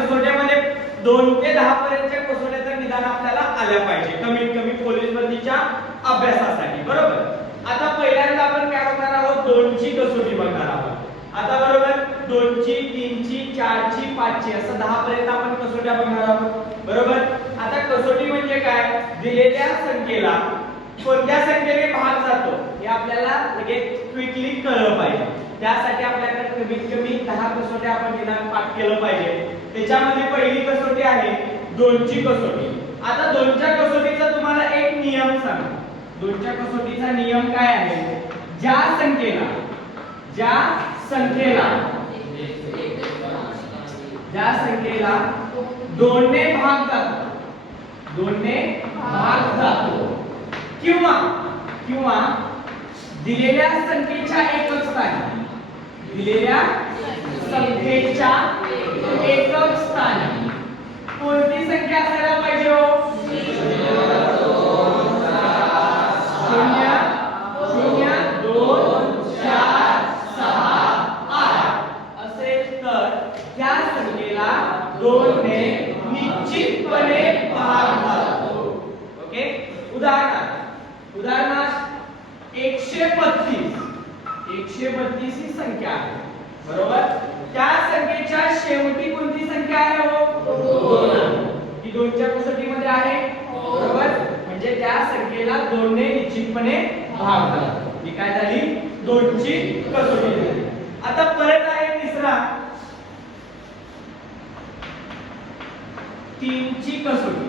कसोट्यामध्ये 2 ते 10 पर्यंतच्या कसोट्या तर निदान आपल्याला आल्या पाहिजे कमीत कमी पोलीस भरतीच्या अभ्यासासाठी, बरोबर. आता पहिल्यांदा आपण काय बघणार आहोत, 2 ची कसोटी बघणार आहोत. आता बरोबर 2 ची, 3 ची, 4 ची, 5 ची असं 10 पर्यंत आपण कसोट्या बघणार आहोत, बरोबर. आता कसोटी म्हणजे काय, दिलेल्या संख्येला कोणत्या संख्येने भाग जातो हे आपल्याला लगेच क्विकली कळलं पाहिजे. त्यासाठी आपल्याकडे कमीत कमी 10 कसोट्या आपण निदान पाठ केलं पाहिजे. त्याच्यामध्ये पहिली कसोटी आहे 2 ची कसोटी. आता 2 च्या कसोटीचा तुम्हाला एक नियम सांगतो. 2 च्या कसोटीचा नियम काय आहे, ज्या संख्येला 2 ने भाग जातो किंवा दिलेल्या संख्येच्या एकक स्थानी कोणती संख्या असायला पाहिजे हो, 0 0 2 4 6 8 असेल तर त्या संख्येला 2 ने निश्चितपणे भाग जातो. ओके. उदाहरणार्थ 132 ही संख्या आहे, बरोबर. त्या संख्येच्या शेवटी कोणती संख्या आहे हो, 2. ही 2 च्या कसोटीमध्ये आहे, बरोबर. म्हणजे त्या संख्येला 2 ने निश्चितपणे भाग जातो. ही काय झाली, 2 ची कसोटी झाली. आता परत आहे तिसरा 3 ची कसोटी.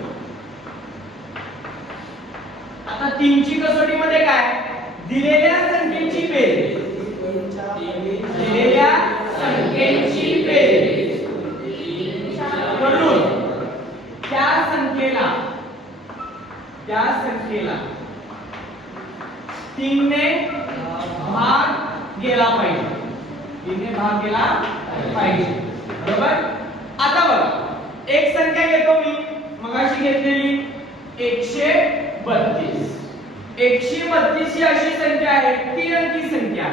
आता 3 ची कसोटी मध्ये काय, दिलेल्या संख्येची बेरीज करून त्या संख्येला 3 ने भाग गेला पाहिजे, बरोबर. आता बघा एक संख्या घेतो मी, मगाशी घेतलेली 132. 132 ही अशी संख्या आहे, 3 अंकी संख्या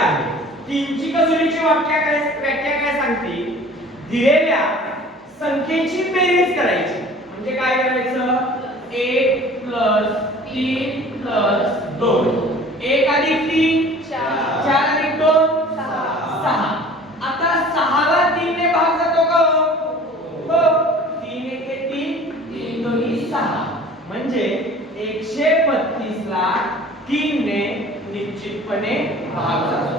आहे. 3 ची कसोटीची व्याख्या काय सांगते, दिलेल्या संख्येची बेरीज करायची. म्हणजे काय करायचं, 1 + 3 + 2 1 + 3 4 + 2 6. आता 6 ला 3 ने भाग जातो का हो, 3 × 1 3 3 × 2 6. म्हणजे 132 ला 3 ने निश्चितपणे भाग जातो,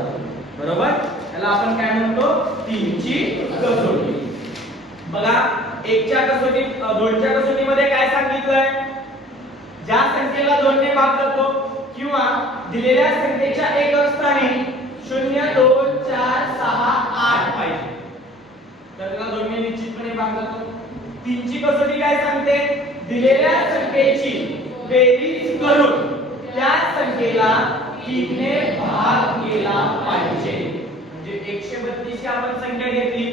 बरोबर. याला आपण काय म्हणतो, 3 ची कसोटी. बघा 1 च्या कसोटीत 2 च्या कसोटीमध्ये काय सांगितलंय, ज्या संख्येला 2 ने भाग जातो किंवा दिलेल्या संख्येच्या एकक स्थानी 0 2 4 6 8 पाहिजे, तर त्याला 2 ने निश्चितपणे भाग जातो. 3 ची कसोटी काय सांगते, दिलेल्या संख्येची बेरीज करून त्या संख्येला 3 ने भाग केला पाहिजे. म्हणजे 132 ची आपण संख्या घेतली,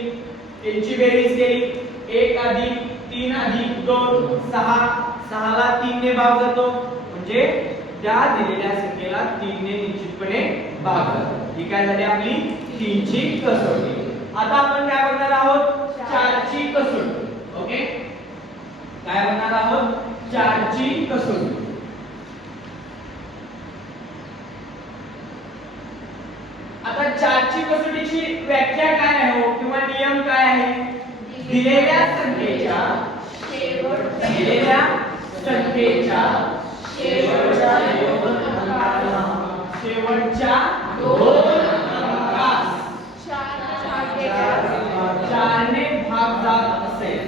त्यांची बेरीज केली, 1 + 3 + 2 6. 6 ला 3 ने भाग जातो, म्हणजे त्या दिलेल्या संख्येला 3 ने निश्चितपणे भाग जातो. ही काय झाली आपली 3 ची कसोटी. आता आपण काय बघणार आहोत, 4 ची कसोटी. ओके, काय बघणार आहोत, 4 ची कसोटी. आता 4 ची कसोटीची व्याख्या काय आहे हो, किंवा नियम काय आहे, दिलेल्या संख्येच्या शेवटच्या 2 अंकास 4 ने भाग जात असेल,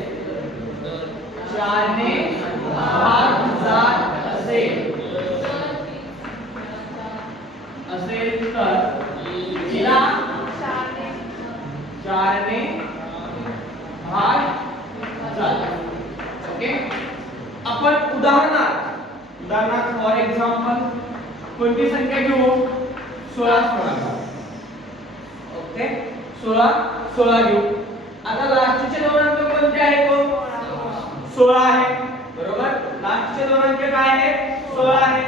4 ने भाग जात असेल तर तिला 4 ने भाग जातो. ओके. आपण उदाहरणार्थ फॉर एक्झाम्पल कोणती संख्या घेऊ, 16. ओके, 16 घेऊ. आता लास्टचे 2 अंक कोणते आहेत, 16 आहे, बरोबर. लास्टचे 2 अंक काय आहेत, 16 आहे.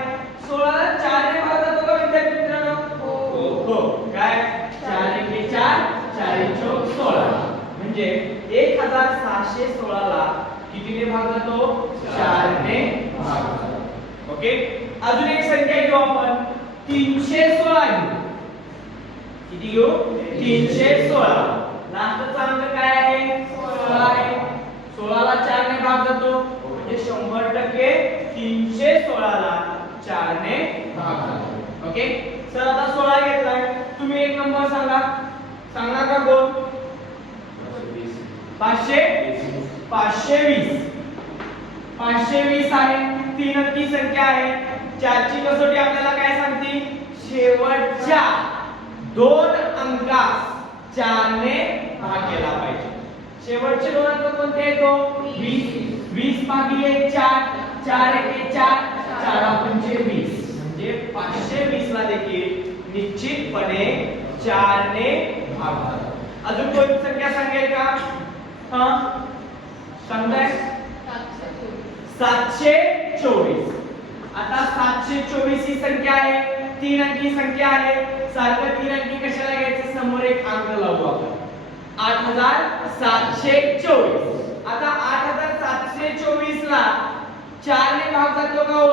16 ला 4 ने भाग जातो का विद्यार्थी मित्रांनो, हो. काय 4 × 4 4 × 16. म्हणजे 1616 ला कितीने भाग जातो 4 ने भाग जातो ओके अजून एक संख्या घेऊ आपण 316 घेऊ किती घेऊ 316 लास्टचा अंक काय आहे 16 आहे 16 ला 4 ने भाग जातो म्हणजे 100% 316 ला 4 ने भाग जातो ओके सर आता 16 घेतलाय तुम्ही एक नंबर सांगा सांगणार का कोण 520 आहे तीन अंकी संख्या आहे चारची कसोटी आपल्याला काय सांगते शेवटच्या दोन अंकास 4 ने भाग केला पाहिजे शेवटचे दोन अंक कोणते आहेत तो 20 भागिले 4 4 एके 4 4 पंचे 20 म्हणजे 520 ला देखील निश्चितपणे 4 ने भाग जातो अजून कोणती संख्या सांगेल का हां सांगताय 724 आता 724 ही संख्या आहे तीन अंकी संख्या आहे सारखं तीन अंकी कशाला घ्यायचं समोर एक अंक लावू आपण 8724 आता 8724 ला 4 ने भाग जातो का हो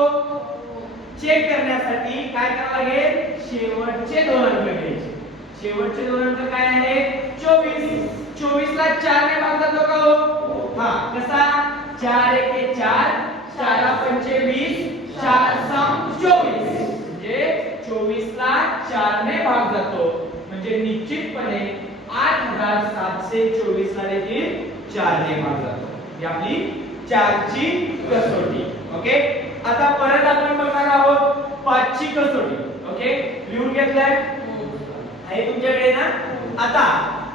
चेक करण्यासाठी काय करावं लागेल शेवटचे दोन अंक घ्यायचे शेवटचे दोन अंक काय आहे 24 ला 4 ने भाग जातो का हो हां कसा 4 एके 4 4 पंचे 20 4 सम 24 म्हणजे 24 ला 4 ने भाग जातो म्हणजे निश्चितपणे 8724 ला देखील 4 ने भाग जातो ही आपली 4 ची कसोटी ओके आता परत आपण बघणार आहोत 5 ची कसोटी ओके लिहून घेतलंय आहे तुमच्याकडे ना आता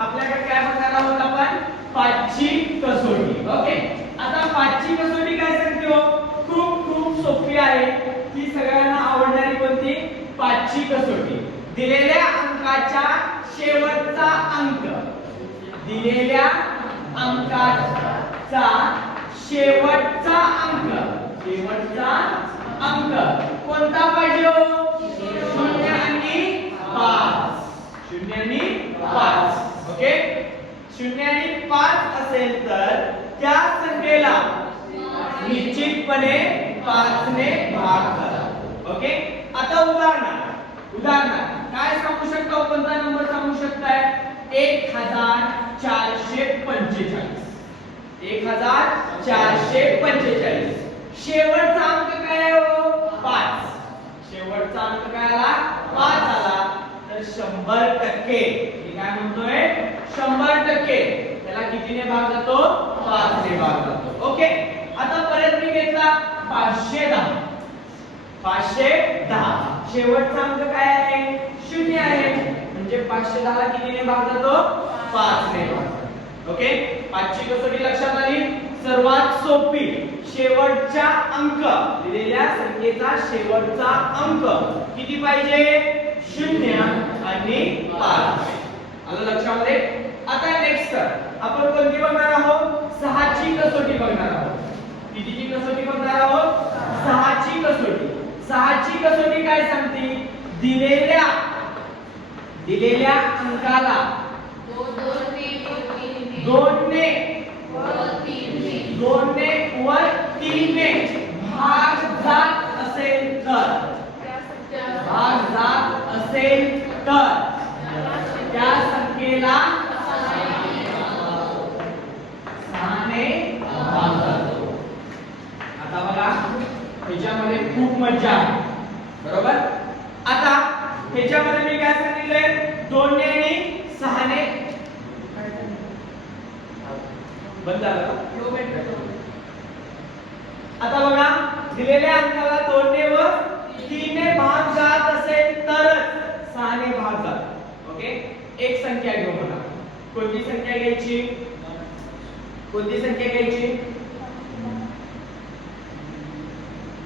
आपल्याकडे काय बघणार आहोत आपण 5 ची कसोटी ओके आता 5 ची कसोटी काय सांगते हो खूप सोपी आहे ती सगळ्यांना आवडणारी कोणती 5 ची कसोटी दिलेल्या अंकाच्या शेवटचा अंक दिलेल्या अंकाचा शेवटचा अंक कोणता पाहिजे हो 0 आणि 5 ओके 0 आणि 5 असेल तर त्या संख्येला निश्चितपणे 5 ने भाग करा ओके आता उदाहरणार्थ काय सांगू शकतो कोणता नंबर सांगू शकताय 1445 शेवटचा अंक काय आहे हो 5 शेवटचा अंक काय आला 5 आला तर 100% मी काय म्हणतोय 100% त्याला कितीने भाग जातो 5 ने भाग जातो ओके आता परत मी घेतला 510 शेवटचा अंक काय आहे 0 आहे म्हणजे 510 ला कितीने भाग जातो 5 ने भाग जातो ओके 5 ची कसोटी लक्षात आली सर्वात सोपी शेवटचा अंक दिलेल्या संख्येचा शेवटचा अंक किती पाहिजे 0 आणि 5 आलं लक्षामध्ये आता नेक्स्ट आपण कोणती बघणार आहोत 6 ची कसोटी बघणार आहोत कितीची कसोटी बघणार आहोत 6 ची कसोटी 6 ची कसोटी काय सांगते दिलेल्या अंकाला 2 ने वर 3 ने भाग जात असेल तर त्या संख्येला 6 ने भाग जातो आता बघा ह्याच्यामध्ये खूप मजा आहे बरोबर आता ह्याच्यामध्ये मी काय सांगितलंय 2 ने आणि 6 ने बंद झालं आता बघा दिलेल्या अंकाला 2 ने व 3 ने भाग जात असेल तर 6 ने भाग जात ओके एक संख्या घेऊ मला कोणती संख्या घ्यायची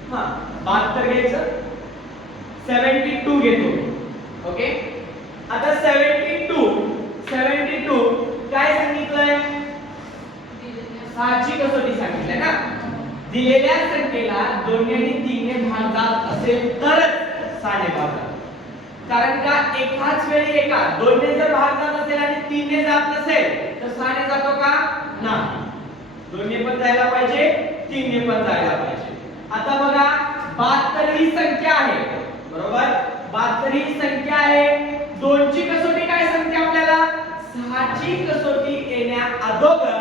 हां 72 घ्यायचं 72 घेतो ओके आता 72 काय सांगितलंय 6 ची कसोटी सांगितलंय ना दिलेल्या संख्येला 2 ने आणि 3 ने भाग जात असेल तरच 6 ने भाग जातो कारण का एकाच वेळी एका 2 ने जर भाग जात असेल आणि 3 ने जात नसेल तर 6 ने जातो का? नाही. 2 ने पण जायला पाहिजे, 3 ने पण जायला पाहिजे. आता बघा 72 ही संख्या आहे, बरोबर? 72 ही संख्या आहे. 2 ची कसोटी काय सांगते आपल्याला? 6 ची कसोटी येण्या अगोदर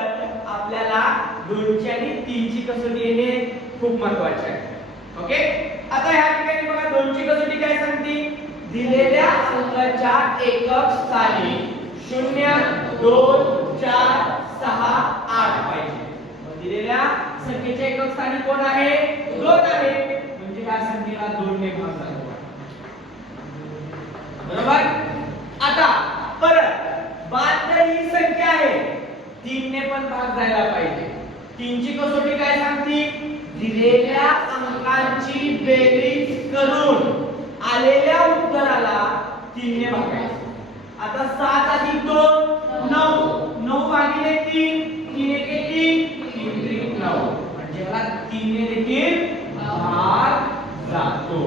आपल्याला 2 ची आणि 3 ची कसोटी येणे खूप महत्त्वाचे आहे. ओके, आता ह्या ठिकाणी बघा 2 ची कसोटी काय सांगते? दिलेल्या अंकाच्या एकक स्थानी 0 2 4 6 8 पाहिजे. दिलेल्या संख्येच्या एकक स्थानी कोण आहे? 2 आहे. म्हणजे ह्या संख्येला 2 ने भाग झाला, बरोबर? आता परत 72 ही संख्या आहे, 3 ने पण भाग जायला पाहिजे. 3 ची कसोटी काय सांगते? दिलेल्या अंकांची बेरीज करून आलेल्या उत्तराला 3 ने भागायचं. आता 7 अधिक 2 9, 9 भागिले 3 3 एके 3 3 त्रिक 9, म्हणजे ह्याला 3 ने देखील भाग जातो.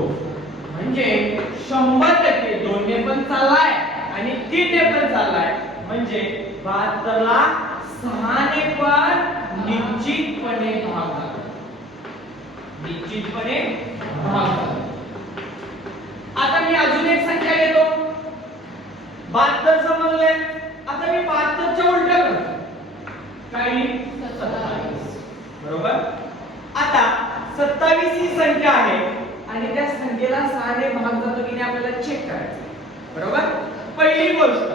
म्हणजे 100% 2 ने पण चाललाय आणि 3 ने पण चाललाय, म्हणजे 72 ला 6 ने पण निश्चितपणे भाग जातो. निश्चितपणे भाग जातो. आता मी अजून एक संख्या घेतो. 72 समजले. आता मी 72 च्या उलट करतो. काय? 27. बरोबर? आता 27 ही संख्या आहे आणि त्या संख्येला 6 ने भाग जातो की नाही आपल्याला चेक करायचं. बरोबर? पहिली गोष्ट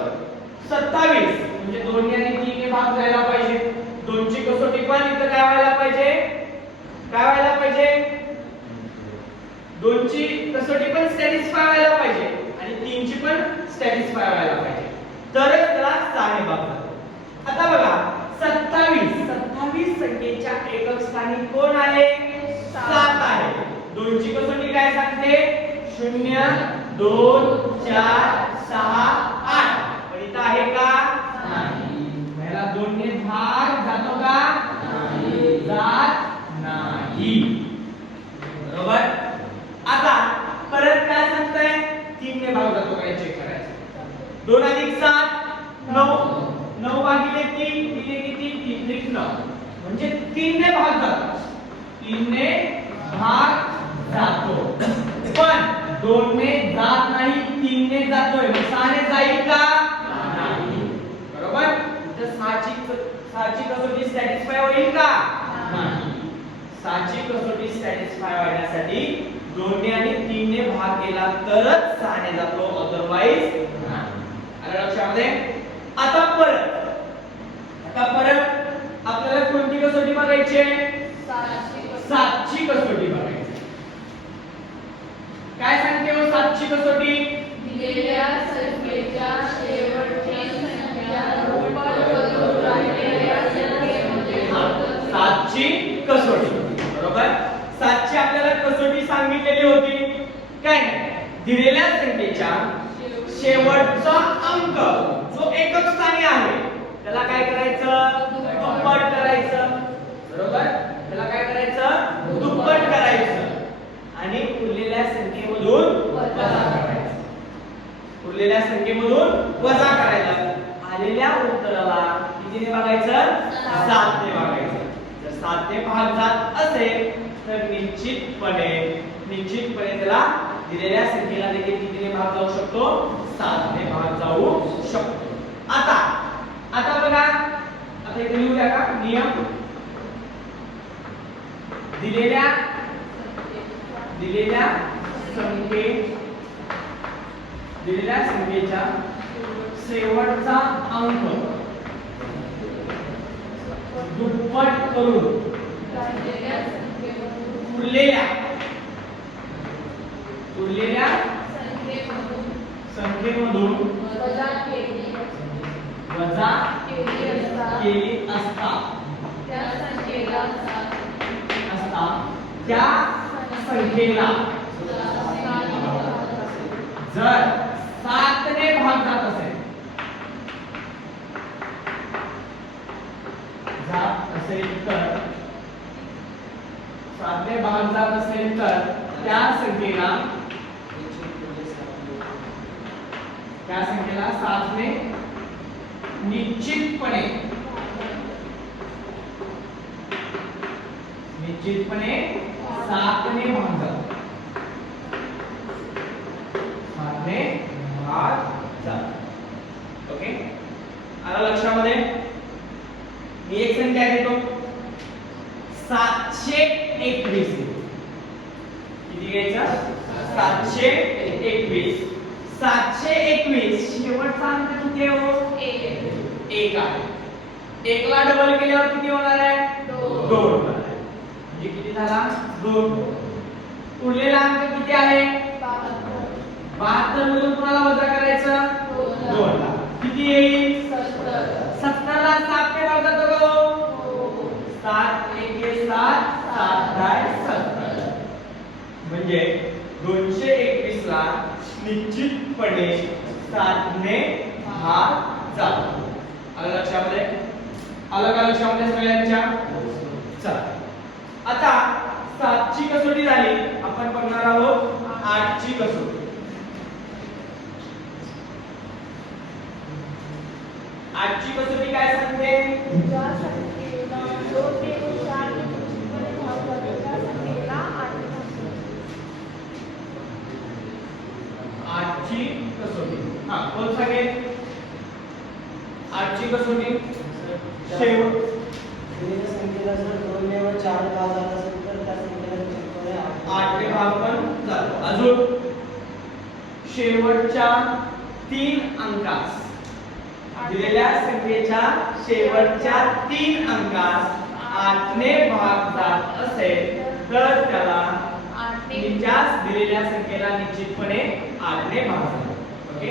27 म्हणजे 2 ने आणि 3 ने भाग जायला पाहिजे. 2 ची कसोटी पण इथं काय व्हायला पाहिजे? काय व्हायला पाहिजे? 2 ची कसोटी पण सॅटिस्फाय व्हायला पाहिजे आणि 3 ची पण सॅटिस्फाय व्हायला पाहिजे, तरच त्याला 6 ने भाग जातो. आता बघा 27 संख्येच्या एकक स्थानी कोण आहे? 7 आहे. 2 ची कसोटी काय सांगते? 0 2 4 6 8. पण इथं आहे का? नाही. पहिला 2 ने भाग जातो का? नाही, जात नाही. बरोबर? आता परत काय सांगताय? 3 ने भाग जातो का चेक करायचं. 2 अधिक 7 9, 9 भागिले 3 3 एके 3 3 त्रिक 9, म्हणजे 3 ने भाग जातो. 3 ने भाग जातो, पण 2 ने जात नाही, 3 ने जातोय. मग 6 ने जाईल का? नाही. बरोबर? तर 6 ची कसोटी सॅटिस्फाय होईल का? नाही. 6 ची कसोटी सॅटिस्फाय होण्यासाठी 2 ने आणि 3 ने भाग केला तरच 6 ने जातो, अदरवाइज नाही. आलं लक्षामध्ये? आता परत आपल्याला कोणती कसोटी बघायची आहे? 7 ची कसोटी बघायची. काय सांगते हो 7 ची कसोटी? दिलेल्या संख्येच्या शेवटची संख्या दुप्पट करून राहिलेल्या संख्येमध्ये 7 ची कसोटी. बरोबर? 7 ची आपल्याला कसोटी सांगितलेली होती. काय? दिलेल्या संख्येच्या शेवटचा अंक जो एकक स्थानी आहे त्याला काय करायचं? दुप्पट करायचं. बरोबर? त्याला काय करायचं? दुप्पट करायचं आणि उरलेल्या संख्येमधून वजा करायचं. उरलेल्या संख्येमधून वजा करायचं. आलेल्या उत्तराला कितीने भागायचं? 7 ने भागायचं. जर 7 ने भाग जात असेल तर निश्चितपणे त्याला दिलेल्या संख्येला देखील कितीने भाग जाऊ शकतो? 7 ने भाग जाऊ शकतो. आता बघा, आता इथे लिहूया का नियम? दिलेल्या संख्येच्या शेवटचा अंक दुप्पट करून उरलेल्या संख्येमधून वजा केली असता त्या संख्येला जर 7 ने भाग जात असेल तर 7 ने भाग जात असेल तर त्या संख्येला त्या संख्येला 7 ने निश्चितपणे निश्चितपणे 7 ने भागात 7 ने भागात. ओके, आला लक्षामध्ये. मी एक संख्या घेतो 721. किती घ्यायचा? 721. 721 शेवटचा अंक किती आहे हो? 1 आहे. 1 ला डबल केल्यावर किती होणार आहे? 2 होणार आहे. म्हणजे किती झाला? 2. उरलेला अंक किती आहे? 72 मधून कोणाला वजा करायचं? 2 ला. किती येईल? 70 ला 7 ने भाग जातो का हो? 7 1 7 7 10 70. म्हणजे 221 ला निश्चितपणे 7 ने भाग जातो. आलं लक्षामध्ये? आलं का लक्षामध्ये सगळ्यांच्या? चला, आता 7 ची कसोटी झाली. आपण बघणार आहोत 8 ची कसोटी. 8 ची कसोटी काय सांगते? ज्या संख्येला 2 ते 4 ने निश्चितपणे भाग जातो त्या संख्येला 8 ने भाग. 8 ची कसोटी. हा, कोण सांगेल? 8 ची कसोटी शेवट दिलेल्या संख्येला जर 2 ने व 4 भाग जात असेल तर त्या संख्येला निश्चितपणे 8 ने भाग पण जातो. अजून शेवटच्या 3 अंकास दिलेल्या संख्येच्या शेवटच्या 3 अंकास 8 ने भाग जात असेल तर त्याला 8 ने निजास दिलेल्या संख्येला निश्चितपणे 8 ने भाग जातो. ओके,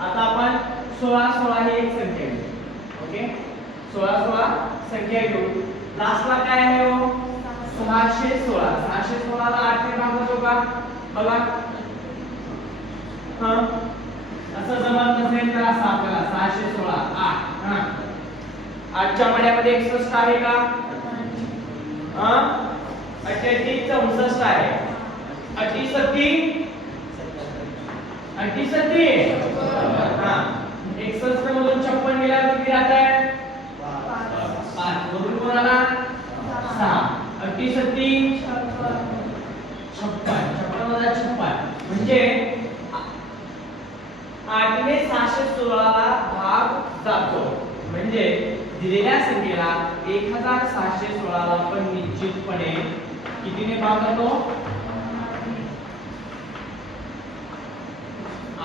आता आपण 16 16 ही एक संख्या घेऊ. ओके, 16 16 संख्या घेऊ. लास्टला काय आहे हो? 616. 616 ला 8 ने भाग जातो का? बघा. हां, असं जमत नसेल तर असं आपल्याला 616 8. हां, 8 च्या मड्यामध्ये 61 आहे का? हां, 38 64 आहे. 38 हां, 61 मधून 56 गेला तर किती राहत आहे? 5 मधून कोणाला? 6. 38 56 56 वजा 56 म्हणजे 8 ने 616 ला भाग जातो. म्हणजे दिलेल्या संख्येला 1616 ला पण निश्चितपणे कितीने भाग जातो?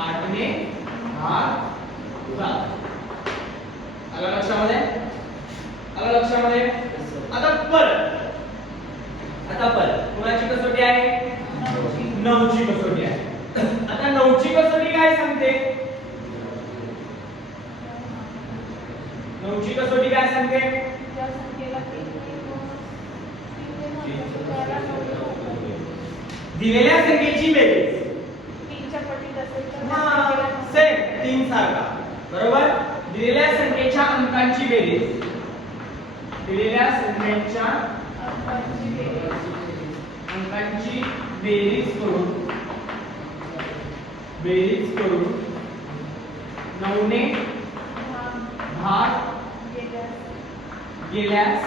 8 ने भाग जातो. आलं लक्षामध्ये? आलं लक्षामध्ये? आता परत कुणाची कसोटी आहे? 9 ची कसोटी आहे. आता 9 ची कसोटी काय सांगते? 9 ची कसोटी काय सांगते? ज्या संख्येला 3 ने भाग जातो त्याला 9 ने भाग जातो. दिलेल्या संख्येची बेरीज 3 च्या पटीत असेल तर त्या हां, संख्येला सेम 3 सारखा. बरोबर? दिलेल्या संख्येच्या अंकांची बेरीज दिलेल्या संख्येच्या अंकांची बेरीज करून 9 ने भाग गेल्यास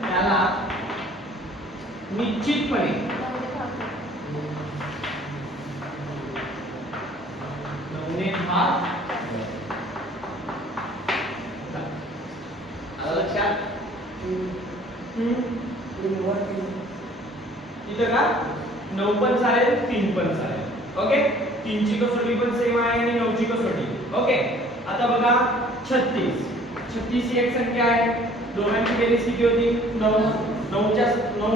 त्याला निश्चितपणे 9 ने भाग आलं लक्षात? इथं का 9 पण चालेल 3 पण चालेल. ओके, 3 ची कसोटी पण सेम आहे आणि 9 ची कसोटी. ओके, आता बघा 36 ही एक संख्या आहे. दोघांची बेरीज किती होती? 9. 9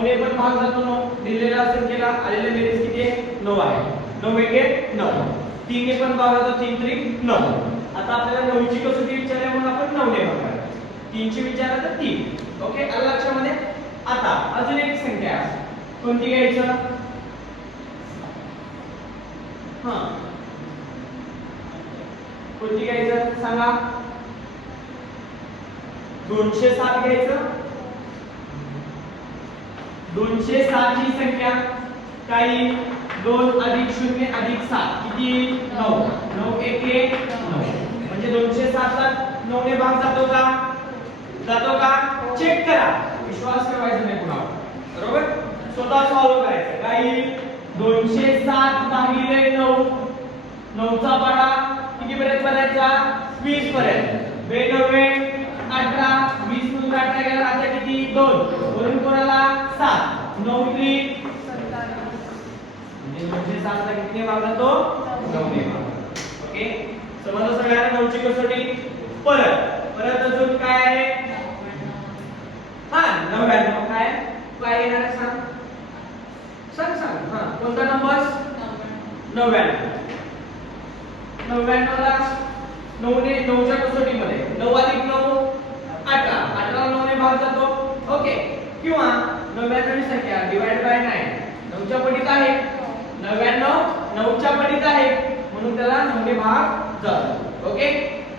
ने पण भाग जातो. 9 दिलेल्या संख्येला आलेली बेरीज किती आहे? 9 आहे. 9 1 9. 3 ने पण भाग जातो. 3 3 9. आता आपल्याला 9 ची कसोटी विचारली म्हणून आपण 9 ने भाग करायचा. 3 ची विचारलं तर 3. ओके, आलं लक्षामध्ये? आता अजून एक संख्या आहे. कोणती घ्यायचं? हां, कोणती घ्यायचं सांगा? 207 घ्यायचं. 207 ही संख्या काही 2 अधिक 0 अधिक 7 किती 9 9 1 1 9 म्हणजे 207 ला 9 ने भाग जातो का चेक करा विश्वास ठेवायचा नाही कुणावर बरोबर स्वतः सॉल्व करायचं काय येईल 207 भागिले 9 9 चा पाडा किती पर्यंत बनायचा 20 पर्यंत 2 9 18 20 मधून 18 गेला आता किती 2 वरून कोणाला 7 9 3 म्हणजे 207 ला किती भाग जातो 9 ने भाग ओके समजलं सगळ्यांना 9 ची कसोटी परत अजून काय आहे हा 99 काय येणार आहे सांग हा कोणता नंबर 99 ला 9 ने 9 च्या कसोटीमध्ये 9 अधिक 9 18 18 ला 9 ने भाग जातो ओके किंवा 99 ही संख्या डिवाइड बाय 9 9 च्या पटीत आहे 99 9 च्या पटीत आहे म्हणून त्याला 9 ने भाग जातो ओके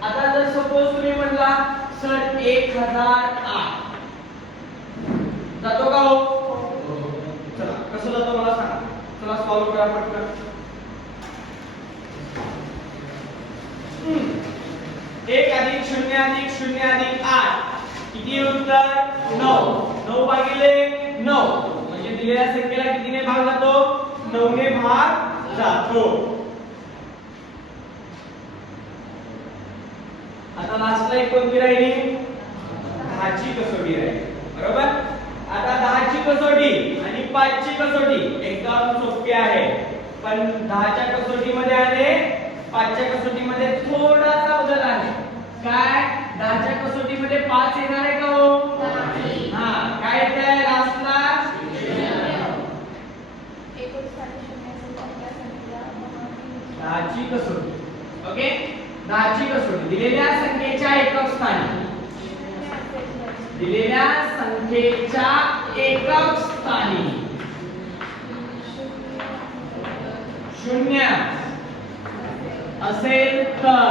आता जर सपोज तुम्ही म्हणला सर 1008 जातो का हो चला कसं जातो मला सांगा चला सॉल्व करा पटकन 1 अधिक 0 अधिक 0 अधिक 8 किती उत्तर 9 9 भागिले 9 म्हणजे दिलेल्या संख्येला कितीने भाग जातो 9 ने भाग जातो आता लास्टला एक कोणती राहिली 10 ची कसोटी राहिली बरोबर आता 10 ची कसोटी आणि 5 ची कसोटी एकदम सोपी आहे पण 10 च्या कसोटीमध्ये आणि 5 च्या कसोटीमध्ये थोडासा बदल आहे काय 10 च्या कसोटीमध्ये 5 येणार आहे का हो नाही हां काय येत आहे लास्टला 10 ची कसोटी ओके 10 ची कसोटी दिलेल्या संख्येच्या एकक स्थानी दिलेल्या संख्येच्या एकक स्थानी 0 असेल तर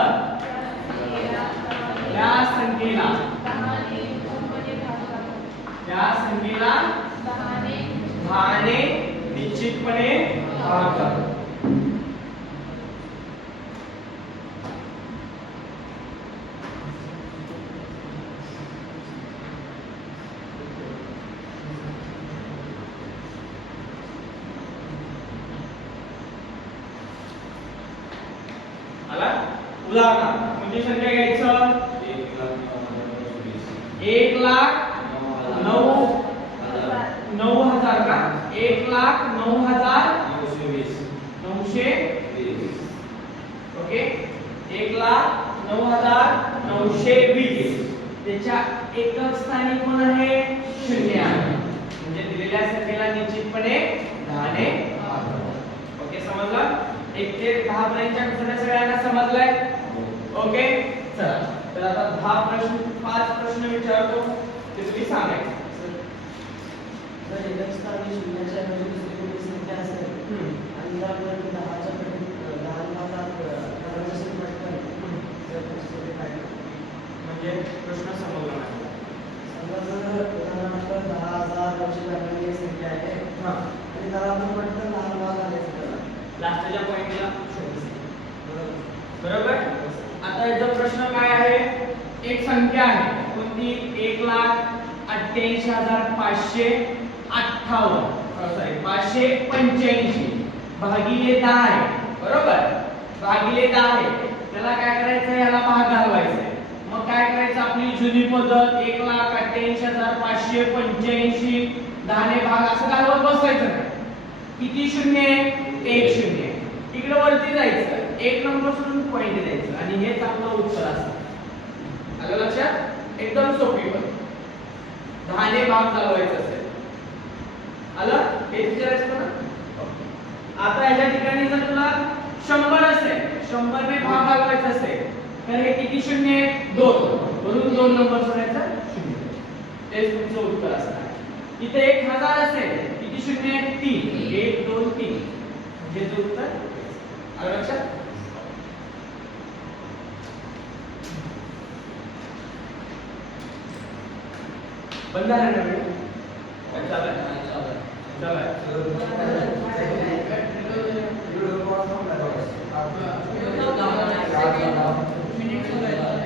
त्या संख्येला 10 ने निश्चितपणे भाग जातो उदाहरण कोणती संख्या घ्यायचं 1,09,000 का 1,09,920 ओके 1,09,920 त्याच्या एकक स्थानी कोण आहे 0 आहे म्हणजे दिलेल्या संख्येला निश्चितपणे 10 ने भाग जातो ओके समजलं 1 ते 10 पर्यंतच्या कसोट्या सगळ्यांना समजलाय ओके चला तर आता 5 प्रश्न विचारतो ते तुम्ही सांगायचे जर एकक स्थानी 0 च्या ऐवजी दुसरी कोणती संख्या असेल आणि जर आपण 10 च्या पटीत 10 भागात करायचं असेल पटकन तर कसोटी काय म्हणजे प्रश्न समजला नाही समजा जर उदाहरणार्थ 10,992 ही संख्या आहे हां आणि त्याला आपण पटकन 10 भाग आणायचं त्याला लास्टच्या पॉइंटला बरोबर आता याचा प्रश्न काय आहे एक संख्या आहे कोणती 1,88,558 सॉरी 585 भागिले 10 आहे बरोबर भागिले 10 आहे त्याला काय करायचं आहे याला भाग घालवायचा आहे मग काय करायचं आपली जुनी पद्धत 1,88,585 10 ने भाग असं घालवत बसायचं नाही किती शून्य आहे 1 शून्य इकडे वरती जायचं एक नंबर सोडून पॉइंट द्यायचं आणि हेच आपलं उत्तर असतं आलं लक्षात एकदम सोपी पद्धत 10 ने भाग चालवायचा असेल आलं हे विचारायचं ना आता याच्या ठिकाणी जर तुला 100 असेल 100 ने भाग घालवायचा असेल तर हे किती शून्य आहे 2 वरून 2 नंबर सोडायचा 0 तेच तुमचं उत्तर असणार इथे 1000 असेल किती शून्य आहे 3 1 2 3 म्हणजे ते उत्तर आलं लक्षात बंद आहे ना चालेल चालेल मिनिट